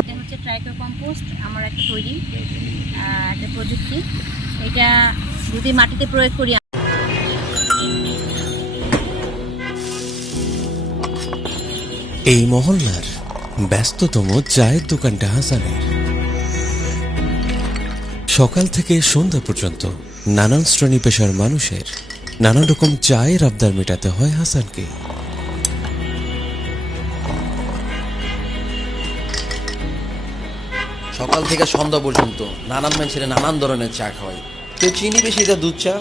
এটা হচ্ছে tricho compost আমার একটা তৈরি আহ, একটা প্রযুক্তি। এটা যদি মাটিতে প্রয়োগ করি এই মহল্লার ব্যস্ততম চায়ের দোকানটা হাসানের। সকাল থেকে সন্ধ্যা পর্যন্ত নানান শ্রেণি পেশার মানুষের নানা রকম চায়ের আবদার মেটাতে হয় হাসানকে। সকাল থেকে সন্ধ্যা পর্যন্ত নানান মানুষের নানান ধরনের চা খাওয়াই। কেউ চিনি বেশি দেয় দুধ চা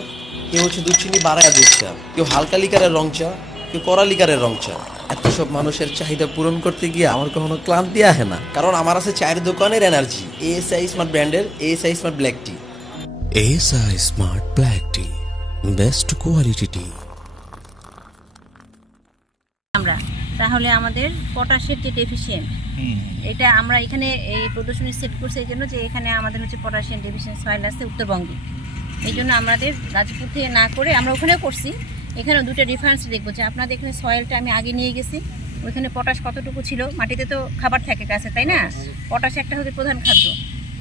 কেউ হচ্ছে দুধ চিনি বাড়ায় দুধ চা কেউ হালকা লিকারের রং চা কেউ কড়া লিকারের রং চা। এত সব মানুষের চাহিদা পূরণ করতে গিয়ে আমার কখনো ক্লান্তি আসে না। কারণ আমার আছে চায়ের দোকানের এনার্জি এএসআই স্মার্ট ব্র্যান্ডের ASI smart black tea S I smart black tea best quality tea আমরা তাহলে আমাদের পটাশের যে ডেফিসিয়েন্ট। এটা আমরা এখানে এই প্রদর্শনী সেট করছি এই জন্য যে এখানে আমাদের হচ্ছে পটাশিয়াম ডেফিসিয়েন্ট সয়েল আছে উত্তরবঙ্গে। এই জন্য আমাদের গাজীপুর থেকে না করে আমরা ওখানেও করছি। এখানেও দুটো ডিফারেন্স দেখব যে আপনাদের এখানে সয়েলটা আমি আগে নিয়ে গেছি ওইখানে পটাশ কতটুকু ছিল? মাটিতে তো খাবার থাকে গাছে তাই না? পটাশ একটা হচ্ছে প্রধান খাদ্য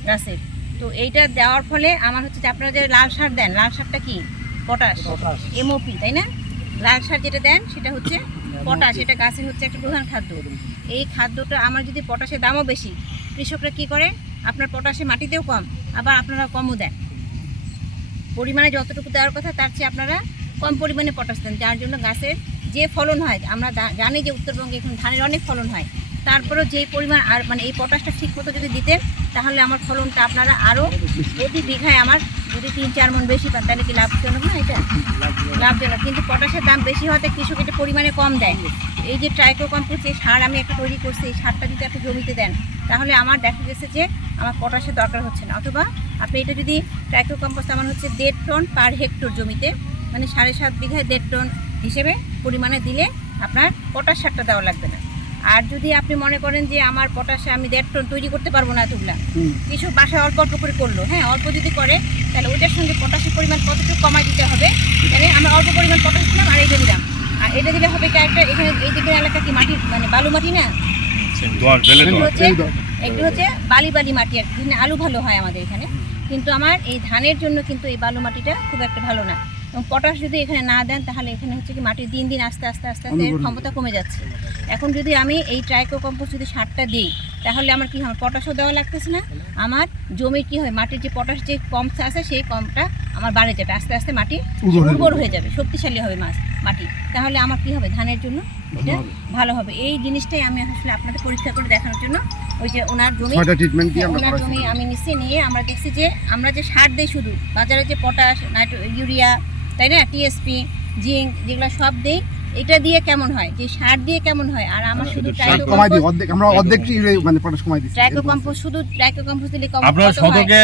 গাছের। তো এইটা দেওয়ার ফলে আমার হচ্ছে যে আপনারা যে লাল সার দেন লাল সারটা কি? পটাশ। এমওপি তাই না? লাল সার যেটা দেন সেটা হচ্ছে পটাশ এটা গাছের হচ্ছে একটা প্রধান খাদ্য। এই খাদ্যটা আমার যদি পটাশের দামও বেশি কৃষকরা কি করে? আপনার পটাশে মাটিতেও কম আবার আপনারা কমও দেন। পরিমাণে যতটুকু দেওয়ার কথা তার চেয়ে আপনারা কম পরিমাণে পটাশ দেন। যার জন্য গাছের যে ফলন হয় আমরা জানি যে উত্তরবঙ্গে এখন ধানের অনেক ফলন হয়। তারপরেও যেই পরিমাণ আর মানে এই পটাশটা ঠিক মতো যদি দিতেন, তাহলে আমার ফলনটা আপনারা আরও প্রতি বিঘায় আমার যদি তিন, চার মন বেশি পান, তাহলে কি লাভজনক না এটা? লাভজনক, কিন্তু পটাশের দাম বেশি হওয়াতে কৃষক এটা পরিমাণে কম দেয়। এই যে ট্রাইকো কম্পোস্ট যে সার আমি একটা তৈরি করছি, এই সারটা যদি একটা জমিতে দেন, তাহলে আমার দেখা গেছে যে আমার পটাশের দরকার হচ্ছে না। অথবা আপনি এটা যদি ট্রাইকো কম্পোস্ট আমার হচ্ছে দেড় টন পার হেক্টর জমিতে মানে সাড়ে সাত বিঘায় দেড় টন হিসেবে পরিমাণে দিলে আপনার পটাশ সারটা দেওয়া লাগবে না। আর যদি আপনি মনে করেন যে আমার পটাশে আমি দেড় টন তৈরি করতে পারব না এতগুলা কিছু বাসায় অল্প অল্প করে করল হ্যাঁ অল্প যদি করে তাহলে ওইটার সঙ্গে পটাশের পরিমাণ কতটুকু কমাই দিতে হবে? তাহলে আমরা অল্প পরিমাণ পটাশ দিলাম আর এটা দিলাম। আর এটা দিলে হবে কি একটা এখানে এই দিকের এলাকা কি মাটি মানে বালু মাটি না? একটু হচ্ছে একটু হচ্ছে বালি বালি মাটি আর কি। আলু ভালো হয় আমাদের এখানে। কিন্তু আমার এই ধানের জন্য কিন্তু এই বালু মাটিটা খুব একটা ভালো না। পটাশ যদি এখানে না দেন তাহলে এখানে হচ্ছে কি মাটির দিন দিন আস্তে আস্তে আস্তে আস্তে ক্ষমতা কমে যাচ্ছে। এখন যদি আমি এই ট্রাইকো কম্পোস্ট যদি সারটা দিই তাহলে আমার কি হয়? পটাশও দেওয়া লাগতেছে না। আমার জমির কি হয়? মাটির যে পটাশ যে কম আছে সেই কমটা আমার বাড়ে যাবে। আস্তে আস্তে মাটি উর্বর হয়ে যাবে। শক্তিশালী হবে মাছ মাটি। তাহলে আমার কি হবে? ধানের জন্য এটা ভালো হবে। এই জিনিসটাই আমি আসলে আপনাদের পরীক্ষা করে দেখানোর জন্য ওই যে ওনার জমি ওনার জমি আমি নিচে নিয়ে আমরা দেখছি যে আমরা যে সার দিই শুধু বাজারে যে পটাশ নাইট্রো ইউরিয়া তাই না? টিএসপি জিঙ্ক যেগুলো সব দেই এটা দিয়ে কেমন হয়? যে সার দিয়ে কেমন হয়? আর আমার শুধু ট্রাইকো কমাই দিই অর্ধেক আমরা অর্ধেক মানে পটাশ কমাই ট্রাইকো কম্পোস্ট শুধু ট্রাইকো কম্পোস্ট দিলে কম আপনারা শতকে